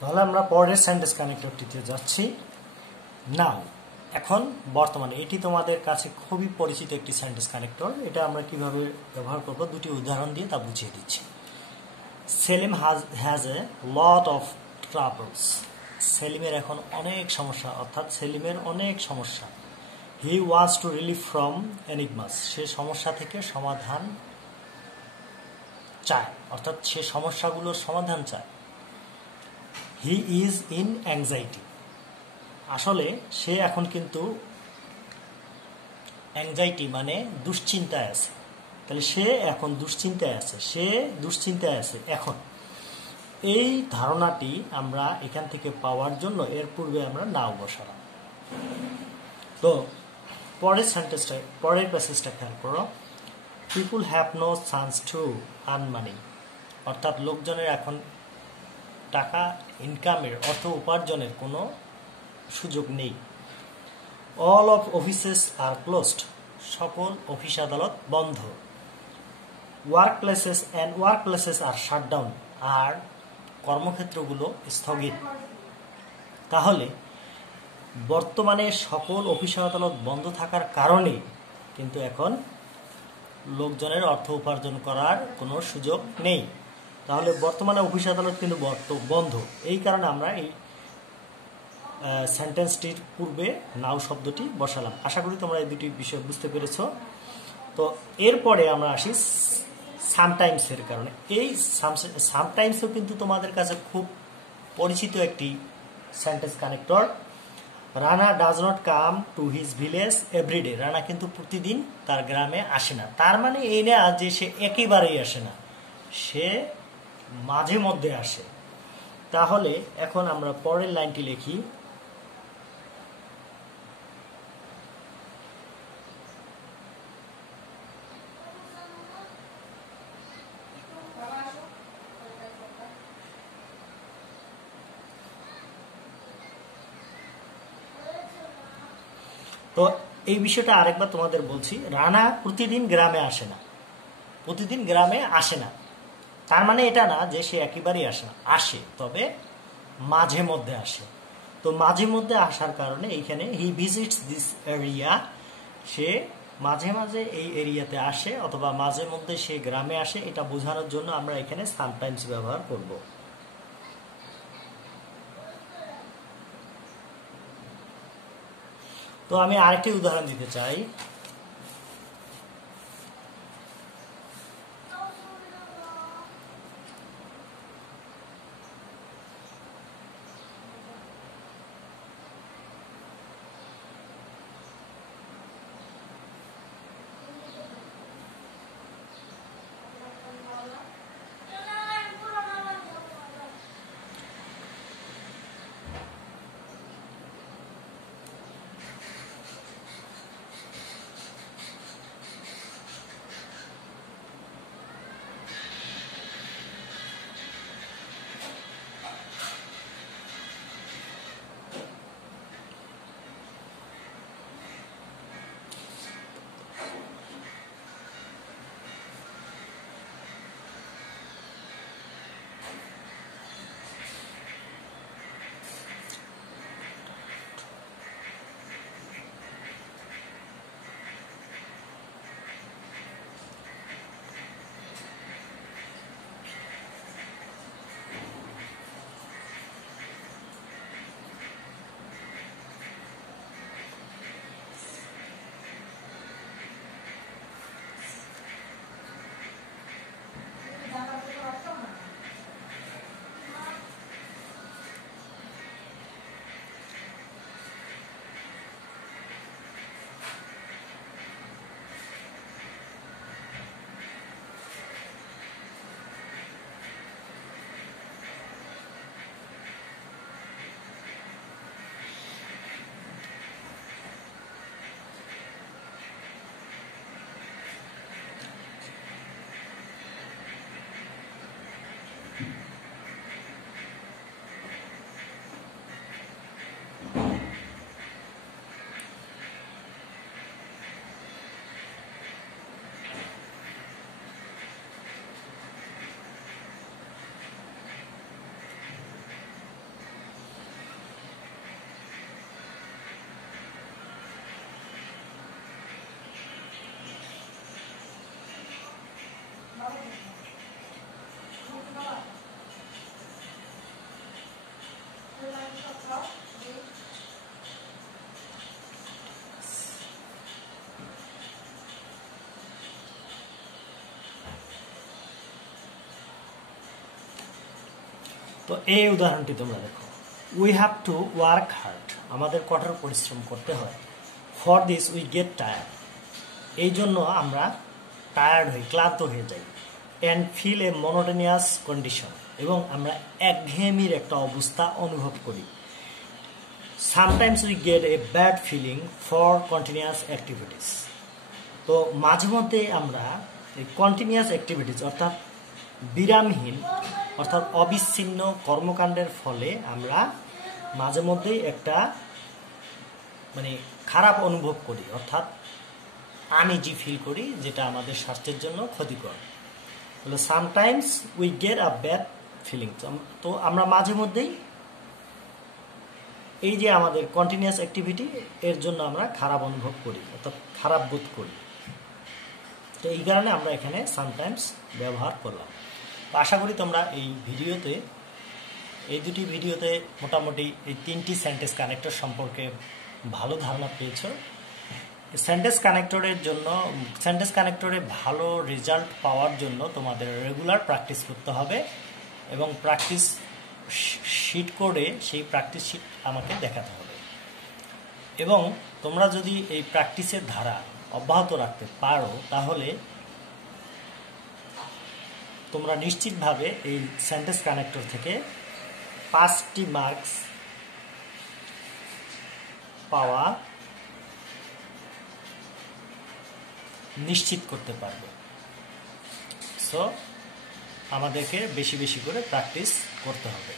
তাহলে আমরা পরের সেন্টেন্স কানেক্টরটিতে যাচ্ছি। নাও, এখন বর্তমানে এটি তোমাদের কাছে খুবই পরিচিত একটি সেন্টেন্স কানেক্টর। এটা আমরা কিভাবে ব্যবহার করব দুটি উদাহরণ দিয়ে তা বুঝিয়ে দিচ্ছি। Salim has a lot of troubles. সেলিমের এখন অনেক সমস্যা, অর্থাৎ সেলিমের অনেক সমস্যা। He was to relieve from enigmas. সে সমস্যা থেকে সমাধান চায়, অর্থাৎ সে সমস্যাগুলোর সমাধান চায়। He is in anxiety. আসলে সে এখন কিন্তু অ্যাংজাইটি মানে দুশ্চিন্তায় আছে। তাহলে সে এখন দুশ্চিন্তায় আছে, সে দুশ্চিন্তায় আছে এখন। এই ধারণাটি আমরা এখান থেকে পাওয়ার জন্য এর পূর্বে আমরা নাও বসালাম। তো পরের সেন্টেন্সটা, পরের প্যাসেজটা খেয়াল করো। People have no chance to earn money. অর্থাৎ লোকজনের এখন টাকা ইনকামের, অর্থ উপার্জনের কোনো সুযোগ নেই। All of offices are closed. সকল অফিস আদালত বন্ধ। Work places are shutdown. আর কর্মক্ষেত্রগুলো স্থগিত। তাহলে বর্তমানে সকল অফিস আদালত বন্ধ থাকার কারণে কিন্তু এখন লোকজনের অর্থ উপার্জন করার কোনো সুযোগ নেই। তাহলে বর্তমানে অফিস আদালত কিন্তু বন্ধ। এই কারণে আমরা এই সেন্টেন্সটির পূর্বে নাও শব্দটি বসালাম। আশা করি তোমরা এই দুটি বিষয় বুঝতে পেরেছ। তো এরপরে আমরা আসি সামটাইমসের কারণে। এই সামটাইমসও কিন্তু তোমাদের কাছে খুব পরিচিত একটি sentence connector. Rana does not come to his village every day. Rana কিন্তু প্রতিদিন তার গ্রামে আসে না। তার মানে এই না যে সে একেবারেই আসে না, সে মাঝে মধ্যে আসে। তাহলে এখন আমরা পরের লাইনটি লিখি। তো এই বিষয়টা আরেকবার তোমাদের বলছি। রানা প্রতিদিন গ্রামে আসে না, প্রতিদিন গ্রামে আসে না। তার মানে এটা না যে সে একেবারেই আসে না, আসে, তবে মাঝে মধ্যে আসে। তো মাঝে মধ্যে আসার কারণে এইখানে হি ভিজিটস দিস এরিয়া। সে মাঝে মাঝে এই এরিয়াতে আসে অথবা মাঝে মধ্যে সে গ্রামে আসে, এটা বোঝানোর জন্য আমরা এখানে সামটাইমস ব্যবহার করব। তো আমি আরেকটি উদাহরণ দিতে চাই। তো এই উদাহরণটি তোমরা দেখো, we have to work hard, আমাদের কঠোর পরিশ্রম করতে হয়। For this we get tired, এই জন্য আমরা টায়ার্ড হই, ক্লান্ত হয়ে যাই। And feel a monotonous condition, এবং আমরা একঘেয়েমির একটা অবস্থা অনুভব করি। Sometimes we get a bad feeling for continuous activities, তো মাঝে মধ্যে আমরা এই কন্টিনিউয়াস অ্যাক্টিভিটিস অর্থাৎ বিরামহীন অর্থাৎ অবিচ্ছিন্ন কর্মকাণ্ডের ফলে আমরা মাঝে মধ্যেই একটা মানে খারাপ অনুভব করি, অর্থাৎ আনইজি ফিল করি, যেটা আমাদের স্বাস্থ্যের জন্য ক্ষতিকর। তাহলে sometimes we get a bad feeling, তো আমরা মাঝে মধ্যেই এই যে আমাদের কন্টিনিউয়াস অ্যাক্টিভিটি এর জন্য আমরা খারাপ অনুভব করি, অর্থাৎ খারাপ বোধ করি। তো এই কারণে আমরা এখানে সামটাইমস ব্যবহার করলাম। তো আশা করি তোমরা এই ভিডিওতে, এই দুটি ভিডিওতে মোটামুটি এই তিনটি সেন্টেন্স কানেক্টর সম্পর্কে ভালো ধারণা পেয়েছো। সেন্টেন্স কানেক্টরের জন্য, সেন্টেন্স কানেক্টরে ভালো রেজাল্ট পাওয়ার জন্য তোমাদের রেগুলার প্র্যাকটিস করতে হবে, এবং প্র্যাকটিস শিট করে সেই প্র্যাকটিস শিট আমাকে দেখাতে হবে। এবং তোমরা যদি এই প্র্যাকটিসের ধারা অব্যাহত রাখতে পারো, তাহলে তোমরা নিশ্চিতভাবে এই সেন্টেন্স কানেক্টর থেকে 5টি মার্কস পাওয়া নিশ্চিত করতে পারবে। সো আমাদেরকে বেশি বেশি করে প্র্যাকটিস করতে হবে।